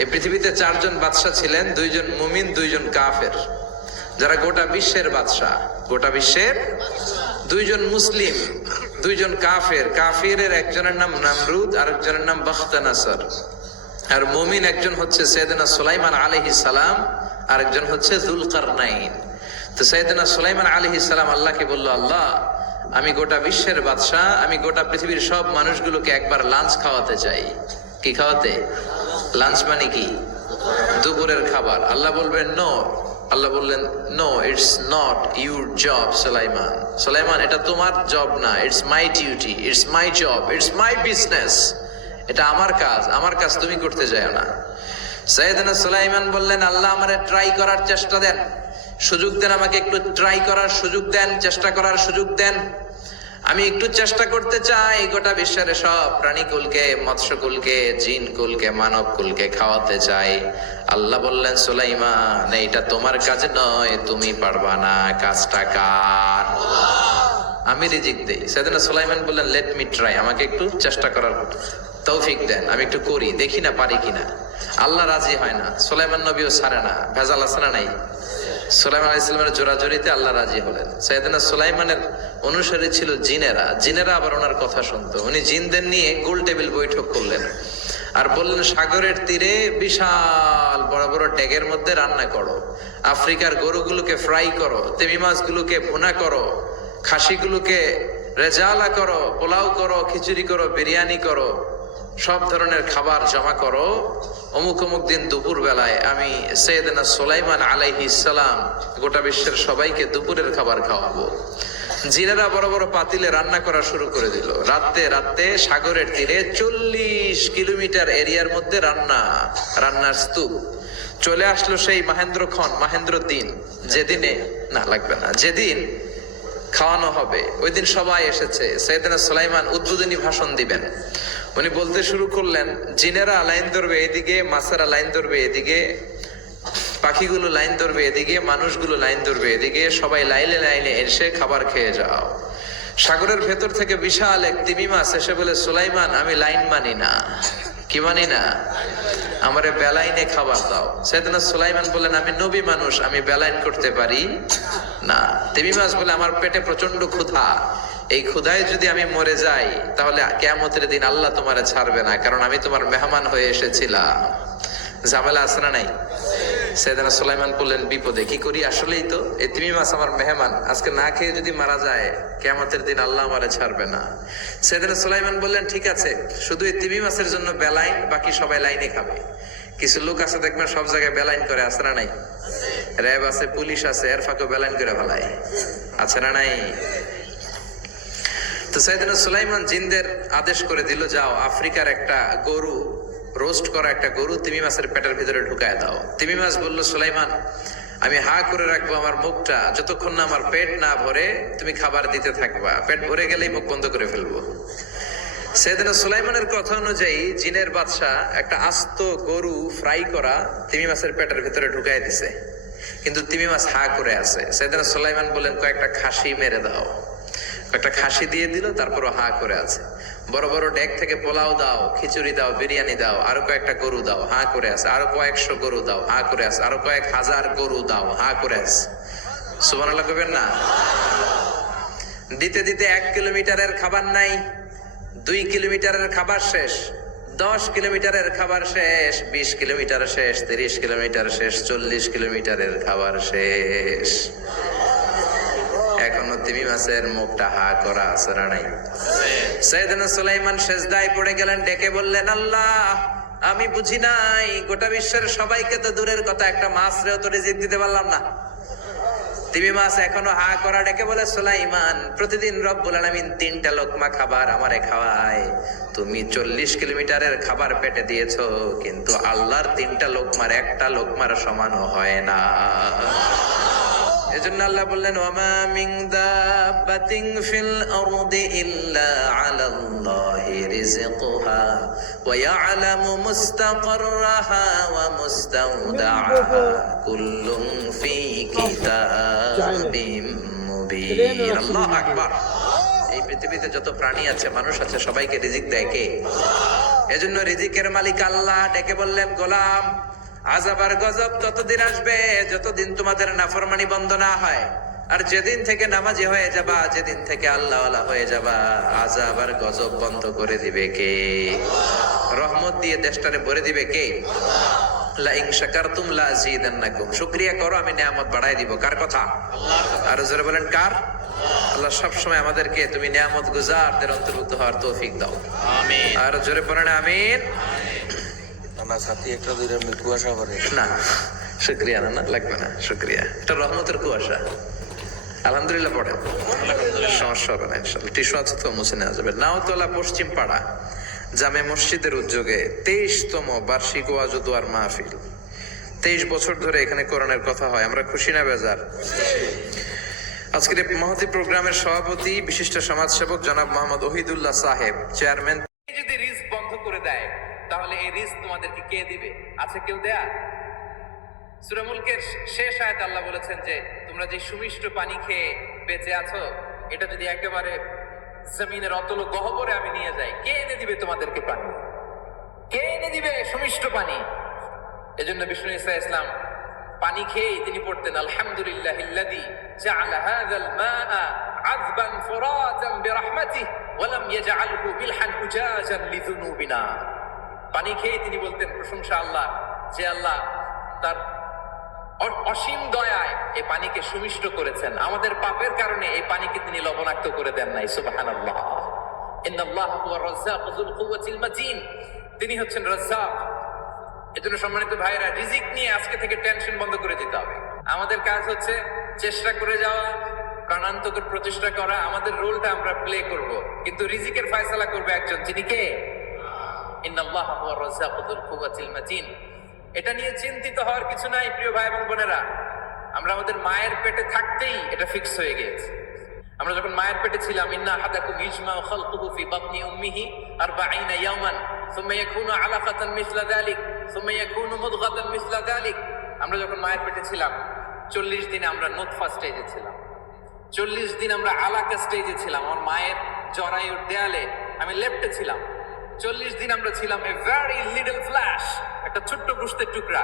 এই পৃথিবীতে 4 জন বাদশা ছিলেন, 2 জন মুমিন, 2 জন কাফের, যারা গোটা বিশ্বের বাদশা। গোটা বিশ্বের 2 জন মুসলিম, 2 জন কাফের। কাফিরের একজনের নাম নামরুদ, আরেকজনের নাম বাখতানাসর। আর মুমিন একজন হচ্ছে সাইয়েদনা সুলাইমান আলাইহিস সালাম, আরেকজন হচ্ছে যুলকারনাইন। তো সাইয়েদনা সুলাইমান আলাইহিস সালাম আল্লাহকে বলল, আল্লাহ আমি গোটা বিশ্বের বাদশা, আমি গোটা পৃথিবীর সব মানুষগুলোকে একবার লাঞ্চ খাওয়াতে চাই। কি খাওয়াতে? লাঞ্চ মানে কি? দুপুরের খাবার। আল্লাহ বলবেন নো। আল্লাহ বললেন no, it's not your job Sulaiman. Sulaiman এটা তোমার জব না, it's my duty, it's my job, it's my business. এটা আমার কাজ, আমার কাজ তুমি করতে যাও না। সাইয়েদনা সুলাইমান বললেন, আল্লাহ আমারে ট্রাই করার চেষ্টা দেন, সুযোগ দেন, আমাকে একটু ট্রাই করার সুযোগ দেন, চেষ্টা করার সুযোগ দেন। আমি একটু চেষ্টা করতে চাই গোটা বিশ্বের সব প্রাণীকুলকে, মৎস্যকুলকে, জিনকুলকে, মানবকুলকে খাওয়াতে চাই। আল্লাহ বললেন, সুলাইমান এইটা তোমার কাজ নয়, তুমি পারবা না, কাজটা কার? আমি রিজিক দেই। সাইয়েদনা সুলাইমান বললেন, লেট মি ট্রাই, আমাকে একটু চেষ্টা করার তৌফিক দেন, আমি একটু করি, দেখি না পারি কিনা। আল্লাহ রাজি হয় না, সুলাইমান নবীও ছাড়ে না। ভেজাল আছে না নাই? সুলাইমান আলাইহিস সালামের জোরাজোরিতে আল্লাহ রাজি হলেন। সাইয়েদনা সুলাইমানের অনুসারী ছিল জিনেরা। জিনেরা আবার ওনার কথা শুনতো। উনি জিনদের নিয়ে গোল টেবিল বৈঠক করলেন আর বললেন, সাগরের তীরে বিশাল বড় বড় ডেগের মধ্যে রান্না করো, আফ্রিকার গরুগুলোকে ফ্রাই করো, তেমি মাছগুলোকে ভুনা করো, খাসিগুলোকে রেজালা করো, পোলাও করো, খিচুড়ি করো, বিরিয়ানি করো, সব ধরনের খাবার জমা করো। অমুক অমুক দিন দুপুর বেলায় আমি সাইয়েদনা সুলাইমান আলাইহিস সালাম গোটা বিশ্বের সবাইকে দুপুরের খাবার খাওয়াবো। জিনেরা বড় বড় পাতিলে রান্না করা শুরু করে দিল। রাতে রাতে সাগরের তীরে 40 কিলোমিটার এরিয়ার মধ্যে রান্নার স্তূপ। চলে আসলো সেই মাহেন্দ্র দিন, যেদিনে না লাগবে না, যেদিন খাওয়ানো হবে ওই দিন সবাই এসেছে। সাইয়েদনা সুলাইমান উদ্বোধনী ভাষণ দিবেন। উনি বলতে শুরু করলেন, জিনেরা লাইন ধরবে এদিকে, মাছেরা লাইন ধরবে এদিকে, পাখিগুলো লাইন ধরবে এদিকে, মানুষগুলো লাইন ধরবে এদিকে, সবাই লাইনে লাইনে এসে খাবার খেয়ে যাও। সাগরের ভেতর থেকে বিশাল এক তিমি মাছ এসে বলে, সুলাইমান আমি লাইন মানি না। কি মানি না? আমারে বেলাইনে খাবার দাও। সাইয়েদনা সুলাইমান বলেন, আমি নবী মানুষ, আমি বেলাইন করতে পারি না। তিমি মাছ বলে, আমার পেটে প্রচন্ড ক্ষুধা, এই ক্ষুধায় যদি আমি মরে যাই তাহলে কিয়ামতের দিন আল্লাহ তোমারে ছাড়বে না, কারণ আমি তোমার মেহমান হয়ে এসেছিলাম। ঝামেলা আছে না নাই? সাইয়েদনা সুলাইমান বললেন, বিপদে কি করি? আসলেই তো এই তিমি মাছ আমার মেহমান, আজকে না খেয়ে যদি মারা যায় কিয়ামতের দিন আল্লাহ আমারে ছাড়বে না। সাইয়েদনা সুলাইমান বললেন, ঠিক আছে, শুধু এই তিমি মাছের জন্য বেলাইন, বাকি সবাই লাইনে খাবে। কিছু লোক আছে দেখবেন সব জায়গায় বেলাইন করে, আছে না নাই? র্যাব আছে, পুলিশ আছে, এর ফাঁকে বেলাইন করে ফেলায়, আছে না নাই? তো সাইয়েদনা সুলাইমান জিনদের আদেশ করে দিল, যাও আফ্রিকার একটা গরু, রোস্ট করা একটা গরু তিমি মাছের পেটের ভিতরে ঢুকায় দাও। তিমি মাছ বলল, সুলাইমান আমি হা করে রাখবো আমার মুখটা, যতক্ষণ না আমার পেট না ভরে তুমি খাবার দিতে থাকবা, পেট ভরে গেলেই মুখ বন্ধ করে ফেলবো। সাইয়েদনা সুলাইমানের কথা অনুযায়ী জিনের বাদশা একটা আস্ত গরু ফ্রাই করা তিমি মাছের পেটের ভিতরে ঢুকাই দিছে, কিন্তু তিমি মাছ হা করে আছে। সাইয়েদনা সুলাইমান বলেন, কয়েকটা খাসি মেরে দাও। একটা খাসি দিয়ে দিল, তারপরও হা করে আছে। বড় বড় ডেক থেকে পোলাও দাও, খিচুড়ি দাও, বিরিয়ানি দাও, আরো কয়েকটা গরু দাও, হা করে আছে। আরো কয়েকশো গরু দাও, হা করে আছে। আরো কয়েক হাজার গরু দাও, হা করে আছে। সুবহানাল্লাহ কইবেন না? দিতে দিতে 1 কিলোমিটারের খাবার নাই, 2 কিলোমিটারের খাবার শেষ, 10 কিলোমিটারের খাবার শেষ, 20 কিলোমিটার শেষ, 30 কিলোমিটার শেষ, 40 কিলোমিটারের খাবার শেষ। এখনো তিমি মাছের মুখটা হা করা আছে না নাই? সাইয়েদনা সুলাইমান সেজদায় পড়ে গেলেন, ডেকে বললেন, আল্লাহ আমি বুঝি নাই, গোটা বিশ্বের সবাইকে তো দূরের কথা, একটা মাছরেও তো রিজিক দিতে পারলাম না। তিমি মাছ এখনো হা করা, ডেকে বলে, সুলাইমান প্রতিদিন রব্বুল আলামিন 3টা লোকমা খাবার আমারে খাওয়ায়, তুমি 40 কিলোমিটারের খাবার পেটে দিয়েছো, কিন্তু আল্লাহর 3টা লোকমার একটা লোকমার সমানও হয় না। এজন্য আল্লাহ বললেন, ওয়ামা মিন দাব্বাতিন ফিল আরদি ইল্লা আলাল্লাহি রিজকুহা ওয়া ইয়ালামু মুস্তাকাররাহা ওয়া মুস্তাওদাআহা কুল্লুন ফি কিতাবিম মুবিন। আল্লাহু আকবার। এই পৃথিবীতে যত প্রাণী আছে, মানুষ আছে, সবাইকে রিজিক দেয় কে? এজন্য রিজিকের মালিক আল্লাহ ডেকে বললেন, গোলাম আযাব আর গজব ততদিন আসবে যতদিন তোমাদের নাফরমানি বন্ধ না হয়। আর যেদিন থেকে নামাজি হয়ে যাবা, যেদিন থেকে আল্লাহওয়ালা হয়ে যাবা, আযাব আর গজব বন্ধ করে দিবে কে? রহমত দিয়ে দেশটারে ভরে দিবে কে? লা ইন শাকারতুম লা আযীদান্নাকুম। শুকরিয়া করো, আমি নিয়ামত বাড়াই দিব। কার কথা? আর জোরে বলেন কার? আল্লাহ সব সময় আমাদেরকে তুমি নিয়ামত গুজারদের অন্তর্ভুক্ত হওয়ার তৌফিক দাও, আমিন। আর জোরে পড়েন আমিন। আমার সাথী একটা দুইটা কুয়াশা করে না, শুকরিয়া না, লাগবে না শুকরিয়া, এটা রহমতের কুয়াশা। আলহামদুলিল্লাহ পড়েন, সমস্যা হবে না ইনশাআল্লাহ। টিস্যু আছে তো, মুছে নেওয়া যাবে। নাওতলা পশ্চিম পাড়া জামে মসজিদের উদ্যোগে 23তম বার্ষিক ওয়াজ ও দোয়ার মাহফিল। 23 বছর ধরে এখানে কোরআনের কথা হয়। আমরা খুশি না বেজার? আজকের এই মহতি প্রোগ্রামের সভাপতি বিশিষ্ট সমাজসেবক জনাব মোহাম্মদ ওহিদুল্লাহ সাহেব, চেয়ারম্যান। যদি রিস্ক বন্ধ করে দেয় তাহলে এই রিস্ক তোমাদেরকে কে দিবে? আছে কেউ দেয়া? সূরা মুলকের শেষ আয়াতে আল্লাহ বলেছেন যে তোমরা যে সুমিষ্ট পানি খেয়ে বেঁচে আছো, এটা যদি একেবারে জমিনের অতল গহ্বরে আমি নিয়ে যাই, কে এনে দিবে তোমাদেরকে পানি? কে এনে দিবে সুমিষ্ট পানি? এজন্য বিষ্ণু ঈসা ইসলাম পানি খেয়ে তিনি পড়তেন, আলহামদুলিল্লাহিল্লাযী জাআলা হাযাল মাআ আযবান ফুরাতান বিরহমাতিহি ওয়া লাম ইয়াজআলহু মিলহান উজাজান লিযুনুবিনা। পানি খেয়ে তিনি বলতেন, প্রশংসা আল্লাহ, যে আল্লাহ তার অসীম দয়ায় এই পানিকে সুমিষ্ট করেছেন, আমাদের পাপের কারণে এই পানিকে তিনি লবণাক্ত করে দেন নাই। সুবহানাল্লাহ। ইন্নাল্লাহা হুয়া রাজ্জাকু যুল কুওয়াতিল মাতিন। তিনি হচ্ছেন রাজ্জাক। এজন্য সম্মানিত ভাইরা, রিজিক নিয়ে আজকে থেকে টেনশন বন্ধ করে দিতে হবে। আমাদের কাজ হচ্ছে চেষ্টা করে যাওয়া, প্রাণান্তকর প্রচেষ্টা করা, আমাদের রোলটা আমরা প্লে করব, কিন্তু রিজিকের ফয়সালা করবে একজন, যিনি কে? ইন্নাল্লাহা হুয়া রাজ্জাকু যুল কুওয়াতিল মাতিন। এটা নিয়ে চিন্তিত হওয়ার কিছু নাই প্রিয় ভাই এবং বোনেরা। আমরা আমাদের মায়ের পেটে থাকতেই এটা ফিক্স হয়ে গিয়েছে। আমরা যখন মায়ের পেটে ছিলাম, ইন্না আহাদাকুম ইজমাউ খালকুহু ফি বাতনি উম্মিহি 40 ইয়াওমান সুম্মা ইয়াকুনু আলাকাতান মিসলা যালিক সুম্মা ইয়াকুনু মুদগাতান মিসলা যালিক। আমরা যখন মায়ের পেটে ছিলাম 40 দিন আমরা নুতফা স্টেজে ছিলাম, 40 দিন আমরা আলাকা স্টেজে ছিলাম। আমার মায়ের জরায়ুর দেয়ালে আমি লেপ্টে ছিলাম। 40 দিন আমরা ছিলাম এ ভেরি লিটল ফ্ল্যাশ, একটা ছোট্ট গোশতের টুকরা।